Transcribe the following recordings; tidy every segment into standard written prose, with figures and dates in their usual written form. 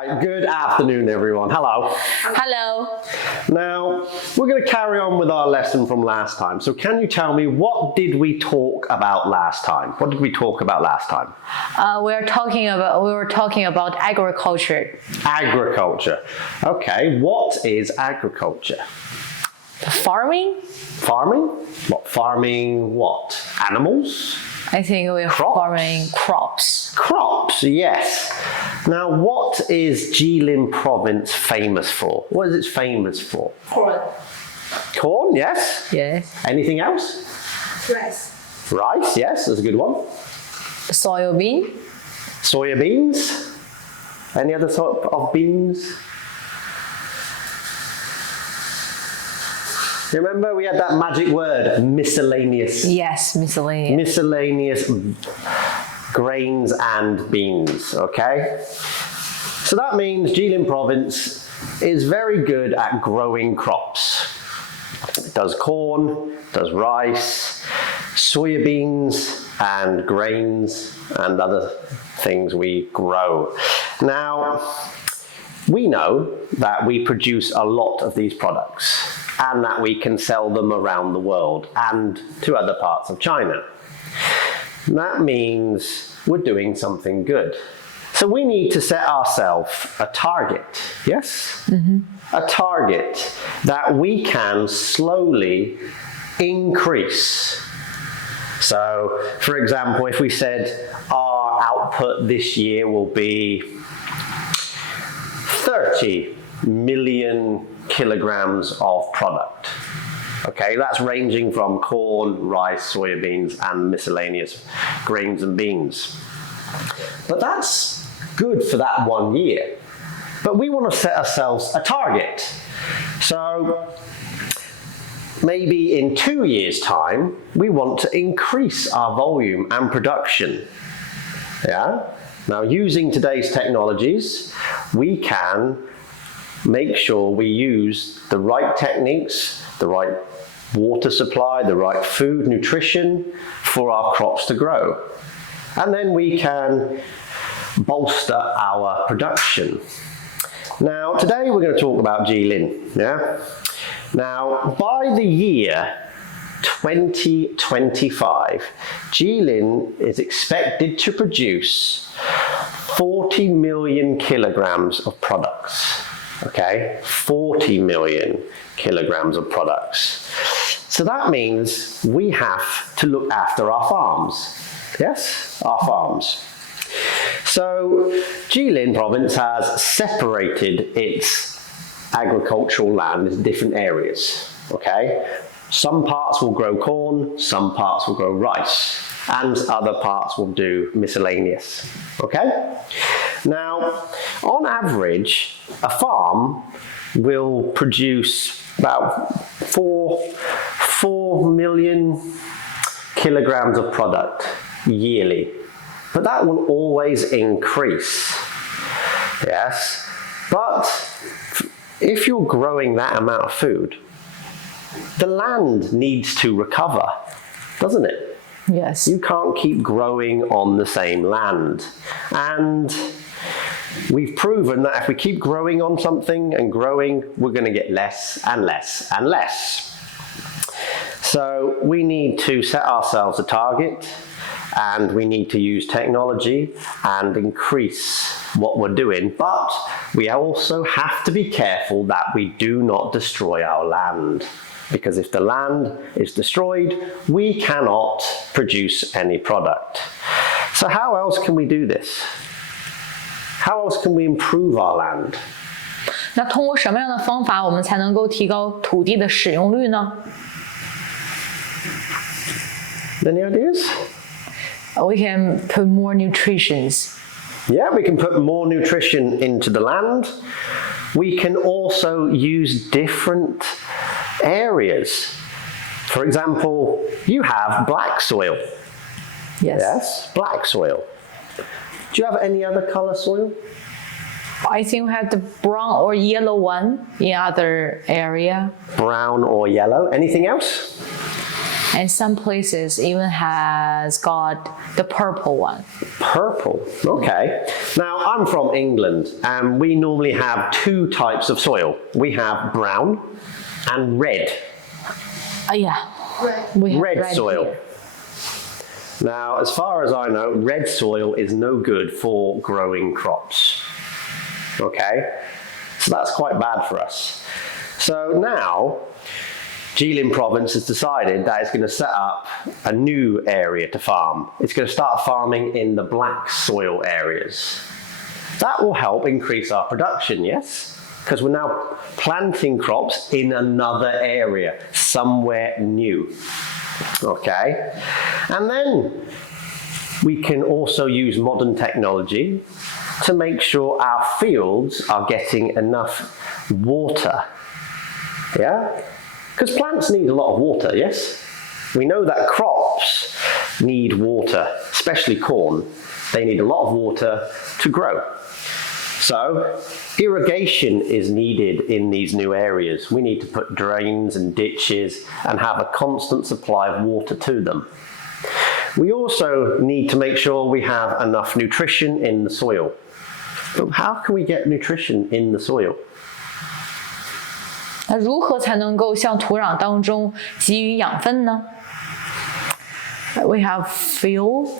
Right, good afternoon, everyone. Hello. Hello. Now, we're going to carry on with our lesson from last time. So can you tell me, what did we talk about last time? What did we talk about last time? We were talking about agriculture. Agriculture. Okay, what is agriculture? Farming? Farming? What? Farming what? Animals? I think we're farming crops. Crops, yes. Now, what is Jilin province famous for? What is it famous for? Corn. Corn, yes. Yes. Anything else? Rice. Rice, yes, that's a good one. Soybean. Soya beans? Any other sort of beans? Remember, we had that magic word, miscellaneous. Yes, miscellaneous. Miscellaneous grains and beans, okay? So that means Jilin province is very good at growing crops. It does corn, does rice, soya beans, and grains, and other things we grow. Now, we know that we produce a lot of these products and that we can sell them around the world and to other parts of China. That means we're doing something good. So we need to set ourselves a target, yes? Mm-hmm. A target that we can slowly increase. So, for example, if we said our output this year will be 30 million kilograms of product. Okay, that's ranging from corn, rice, soybeans, and miscellaneous grains and beans. But that's good for that 1 year. But we want to set ourselves a target. So maybe in 2 years' time, we want to increase our volume and production. Yeah? Now, using today's technologies, we can make sure we use the right techniques, the right water supply, the right food, nutrition for our crops to grow. And then we can bolster our production. Now, today we're going to talk about Jilin. Yeah? Now, by the year 2025, Jilin is expected to produce 40 million kilograms of products. Okay, 40 million kilograms of products. So that means we have to look after our farms. Yes, our farms. So Jilin province has separated its agricultural land into different areas. Okay, some parts will grow corn, some parts will grow rice, and other parts will do miscellaneous. Okay? Now, on average, a farm will produce about 4 million kilograms of product yearly. But that will always increase. Yes? But if you're growing that amount of food, the land needs to recover, doesn't it? Yes. You can't keep growing on the same land. And we've proven that if we keep growing on something and growing, we're going to get less and less and less. So we need to set ourselves a target, and we need to use technology and increase what we're doing. But we also have to be careful that we do not destroy our land. Because if the land is destroyed, we cannot produce any product. So how else can we do this? How else can we improve our land? 那通过什么样的方法，我们才能够提高土地的使用率呢？ Any ideas? We can put more nutritions. Yeah, we can put more nutrition into the land. We can also use different areas. For example, you have black soil. Yes. Yes, black soil. Do you have any other color soil? I think we have the brown or yellow one in other area. Brown or yellow. Anything else? and some places even has got the purple one. Purple, okay. Now, I'm from England, and we normally have two types of soil. We have brown and red. Yeah, Red. we have Red soil. here. Now, as far as I know, red soil is no good for growing crops. Okay? So that's quite bad for us. So now, Jilin province has decided that it's going to set up a new area to farm. It's going to start farming in the black soil areas. That will help increase our production, yes? Because we're now planting crops in another area, somewhere new. Okay? And then we can also use modern technology to make sure our fields are getting enough water. Yeah? Because plants need a lot of water, yes? We know that crops need water, especially corn. They need a lot of water to grow. So, irrigation is needed in these new areas. We need to put drains and ditches and have a constant supply of water to them. We also need to make sure we have enough nutrition in the soil. But how can we get nutrition in the soil? 那如何才能够向土壤当中给予养分呢？ We have fuels.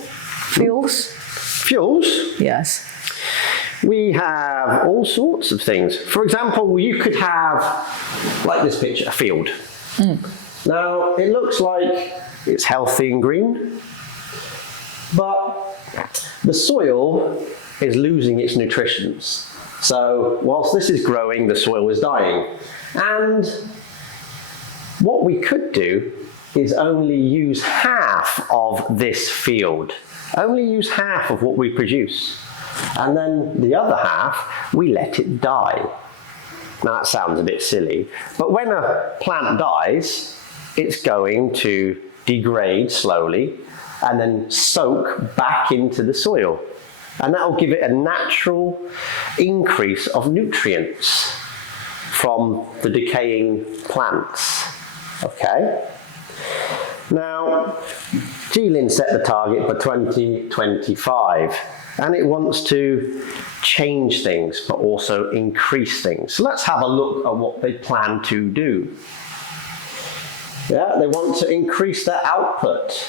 Fuels? Yes. We have all sorts of things. For example, you could have, like this picture, a field. Now, it looks like it's healthy and green, but the soil is losing its nutrients. So, whilst this is growing, the soil is dying. And what we could do is only use half of this field. Only use half of what we produce. And then the other half, we let it die. Now that sounds a bit silly, but when a plant dies, it's going to degrade slowly and then soak back into the soil. And that will give it a natural increase of nutrients from the decaying plants. Okay? Now, Jilin set the target for 2025. And it wants to change things, but also increase things. So let's have a look at what they plan to do. Yeah, they want to increase their output.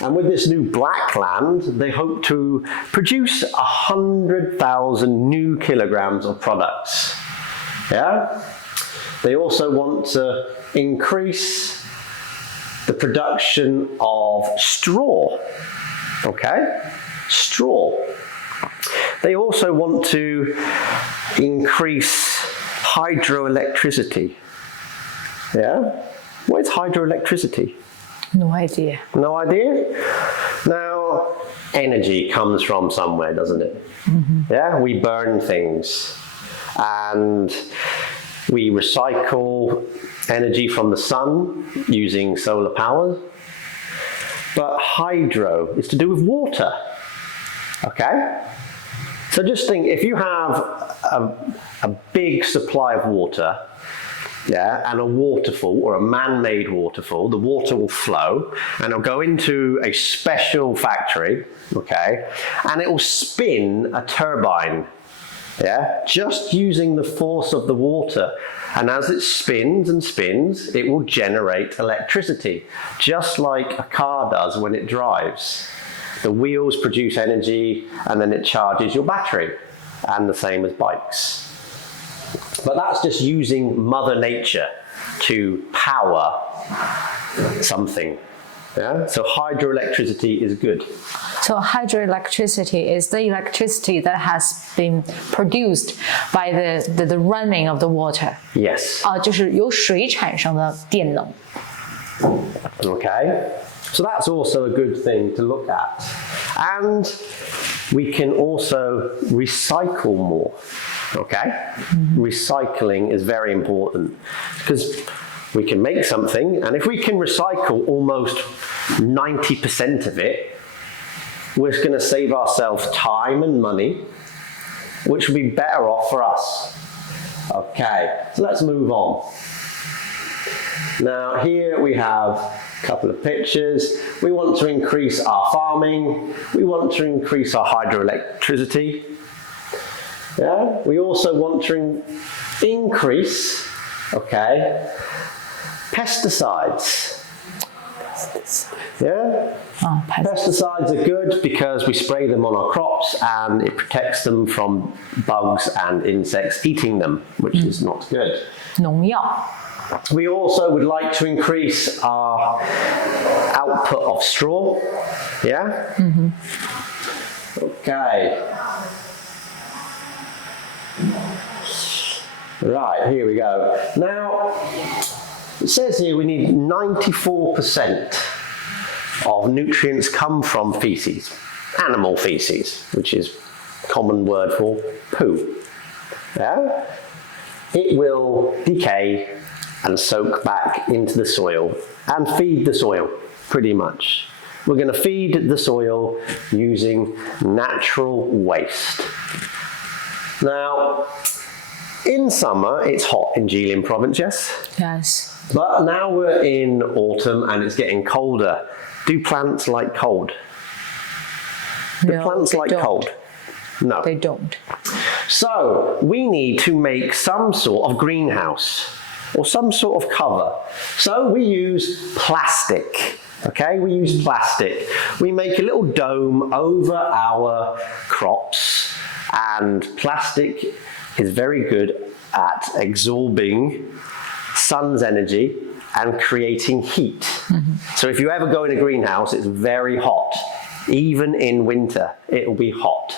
And with this new black land, they hope to produce 100,000 new kilograms of products. Yeah? They also want to increase the production of straw. Okay? Straw. They also want to increase hydroelectricity. Yeah? What is hydroelectricity? No idea. No idea? Now, energy comes from somewhere, doesn't it? Yeah? We burn things. And we recycle energy from the sun using solar power. But hydro is to do with water. Okay? So just think, if you have a big supply of water, yeah, and a waterfall or a man-made waterfall, the water will flow and it'll go into a special factory, okay, and it will spin a turbine, yeah, just using the force of the water. And as it spins and spins, it will generate electricity, just like a car does when it drives. The wheels produce energy and then it charges your battery, and the same as bikes. But that's just using Mother Nature to power something. Yeah? So hydroelectricity is good. So hydroelectricity is the electricity that has been produced by the running of the water. Yes. 就是由水产生的电能。 Okay. So that's also a good thing to look at. And we can also recycle more. Okay? Recycling is very important because we can make something, and if we can recycle almost 90% of it, we're going to save ourselves time and money, which will be better off for us. Okay, so let's move on. Now here we have a couple of pictures. We want to increase our farming. We want to increase our hydroelectricity. Yeah? We also want to increase, okay, pesticides. Yeah? Oh, Pesticides are good because we spray them on our crops and it protects them from bugs and insects eating them, which is not good. 农药 We also would like to increase our output of straw. Yeah? Okay. Right, here we go. Now, it says here we need 94% of nutrients come from feces, animal feces, which is a common word for poo. Yeah? It will decay and soak back into the soil and feed the soil, pretty much. We're going to feed the soil using natural waste. Now, in summer, it's hot in Jilin province, yes? Yes. But now we're in autumn and it's getting colder. Do plants like cold? Do No, plants they like don't. cold? No. They don't. So we need to make some sort of greenhouse or some sort of cover. So we use plastic. Okay, we use plastic. We make a little dome over our crops, and plastic is very good at absorbing sun's energy and creating heat. So if you ever go in a greenhouse, it's very hot. Even in winter, it will be hot.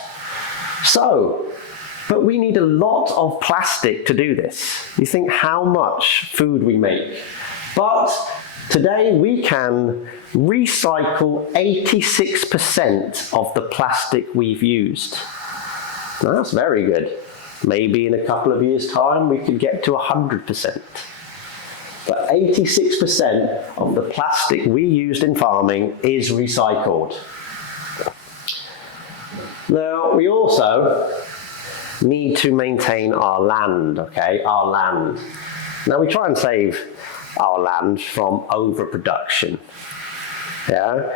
So, but we need a lot of plastic to do this. You think how much food we make. But today we can recycle 86% of the plastic we've used. Now that's very good. Maybe in a couple of years' time we could get to 100%. But 86% of the plastic we used in farming is recycled. Now we also need to maintain our land, okay, our land. Now we try and save our land from overproduction. Yeah?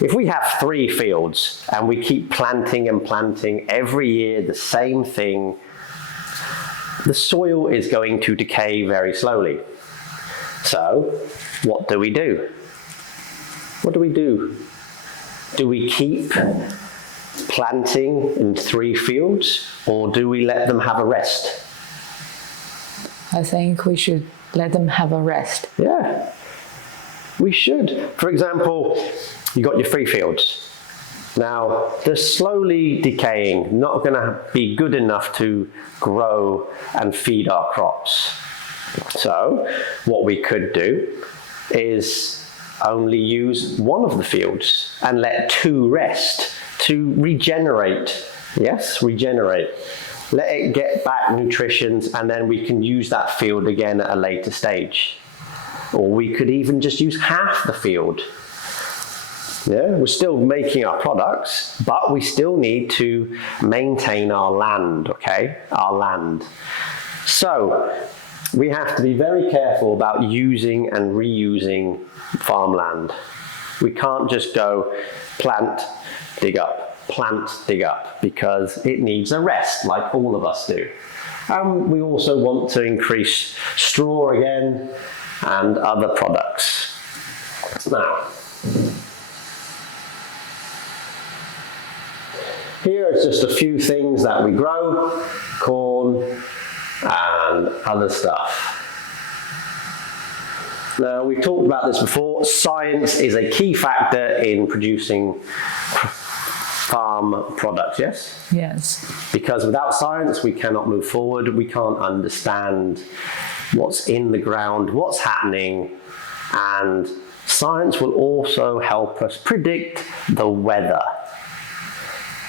If we have 3 fields and we keep planting and planting every year the same thing, the soil is going to decay very slowly. So, what do we do? What do we do? Do we keep planting in 3 fields, or do we let them have a rest? I think we should let them have a rest. Yeah, we should. For example, you got your 3 fields. Now, they're slowly decaying, not going to be good enough to grow and feed our crops. So, what we could do is only use one of the fields and let 2 rest to regenerate. Yes, regenerate. Let it get back nutrition and then we can use that field again at a later stage. Or we could even just use half the field. Yeah, we're still making our products, but we still need to maintain our land, okay? Our land. So, we have to be very careful about using and reusing farmland. We can't just go plant, dig up, because it needs a rest, like all of us do. And we also want to increase straw again and other products. Now, here is just a few things that we grow, corn and other stuff. Now, we've talked about this before. Science is a key factor in producing farm products, yes? Yes. Because without science, we cannot move forward. We can't understand what's in the ground, what's happening, and science will also help us predict the weather.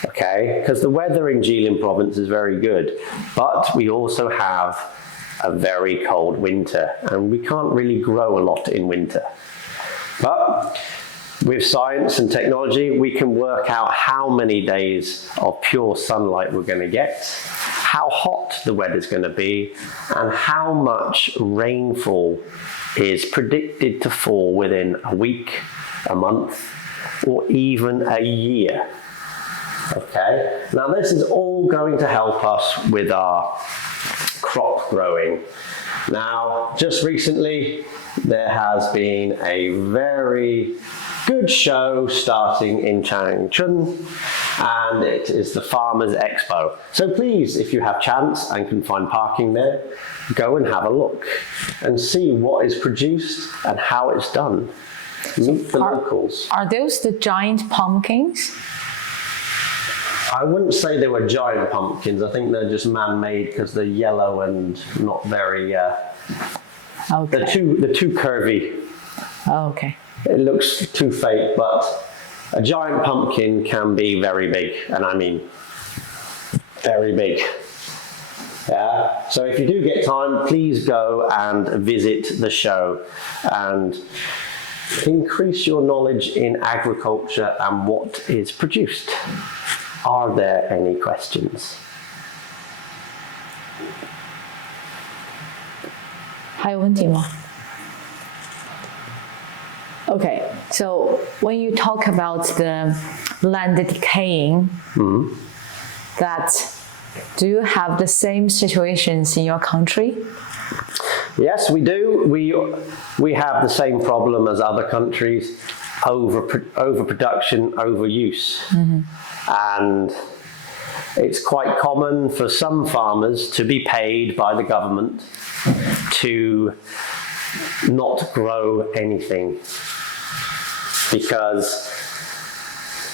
Okay, because the weather in Jilin province is very good, but we also have a very cold winter and we can't really grow a lot in winter. But with science and technology, we can work out how many days of pure sunlight we're going to get, how hot the weather's going to be, and how much rainfall is predicted to fall within a week, a month, or even a year. Okay, now this is all going to help us with our crop growing. Now, just recently, there has been a very good show starting in Changchun, and it is the Farmers Expo. So please, if you have chance and can find parking there, go and have a look and see what is produced and how it's done. Meet the locals. Are those the giant pumpkins? I wouldn't say they were giant pumpkins. I think they're just man-made because they're yellow and not very. Okay. They're too curvy. Oh, okay. It looks too fake, but a giant pumpkin can be very big, and I mean very big. Yeah. So if you do get time, please go and visit the show and increase your knowledge in agriculture and what is produced. Are there any questions? 还有问题吗? Okay, so when you talk about the land decaying, do you have the same situations in your country? Yes, we do. We have the same problem as other countries: overproduction, overuse. And it's quite common for some farmers to be paid by the government to not grow anything, because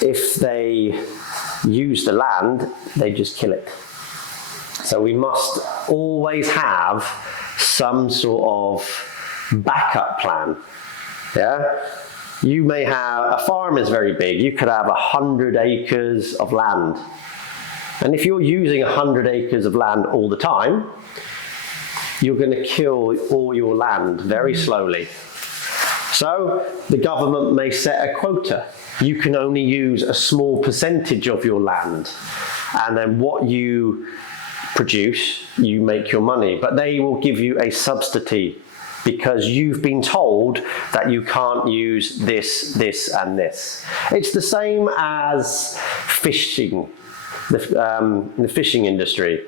if they use the land, they just kill it. So we must always have some sort of backup plan. Yeah? You may have, a farm is very big, you could have 100 acres of land. And if you're using 100 acres of land all the time, you're going to kill all your land very slowly. So the government may set a quota. You can only use a small percentage of your land. And then what you produce, you make your money. But they will give you a subsidy, because you've been told that you can't use this, this, and this. It's the same as fishing, the fishing industry.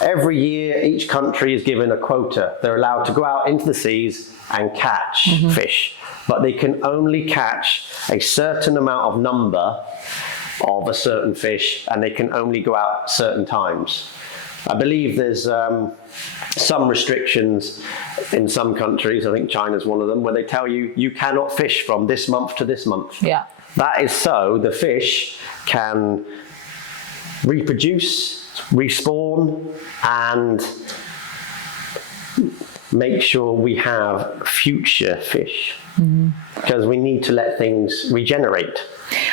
Every year, each country is given a quota. They're allowed to go out into the seas and catch fish, but they can only catch a certain amount of number of a certain fish, and they can only go out certain times. I believe there's some restrictions in some countries, I think China's one of them, where they tell you you cannot fish from this month to this month. Yeah. That is so the fish can reproduce, respawn, and make sure we have future fish. Because we need to let things regenerate.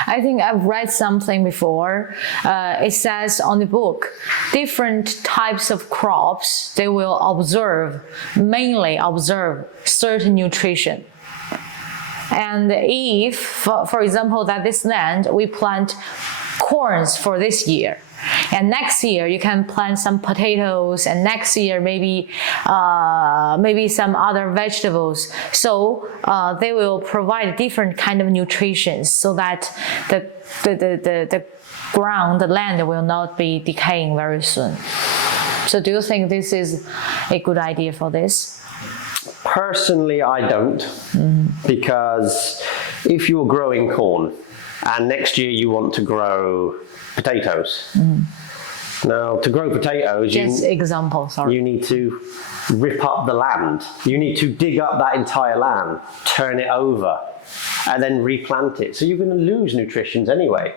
I think I've read something before. It says on the book, different types of crops, they will mainly observe certain nutrition. And if, for example, that this land, we plant corns for this year, and next year you can plant some potatoes, and next year maybe some other vegetables. So they will provide different kind of nutrition so that the ground, the land will not be decaying very soon. So do you think this is a good idea for this? Personally, I don't, because if you're growing corn and next year you want to grow potatoes. Now, to grow potatoes, you need to rip up the land. You need to dig up that entire land, turn it over, and then replant it. So you're going to lose nutrition anyway.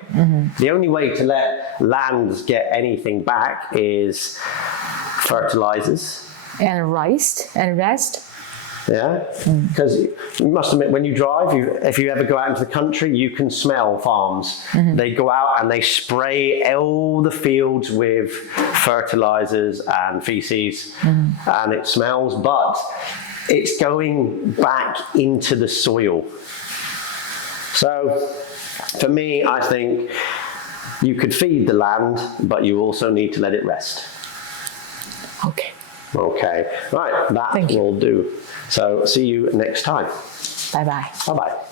The only way to let lands get anything back is fertilizers. And rest. Yeah, because you must admit, when you drive, if you ever go out into the country, you can smell farms. They go out and they spray all the fields with fertilizers and feces, and it smells, but it's going back into the soil. So for me, I think you could feed the land, but you also need to let it rest. Okay. Okay, right, that Thank you. will do. So see you next time. Bye bye. Bye-bye.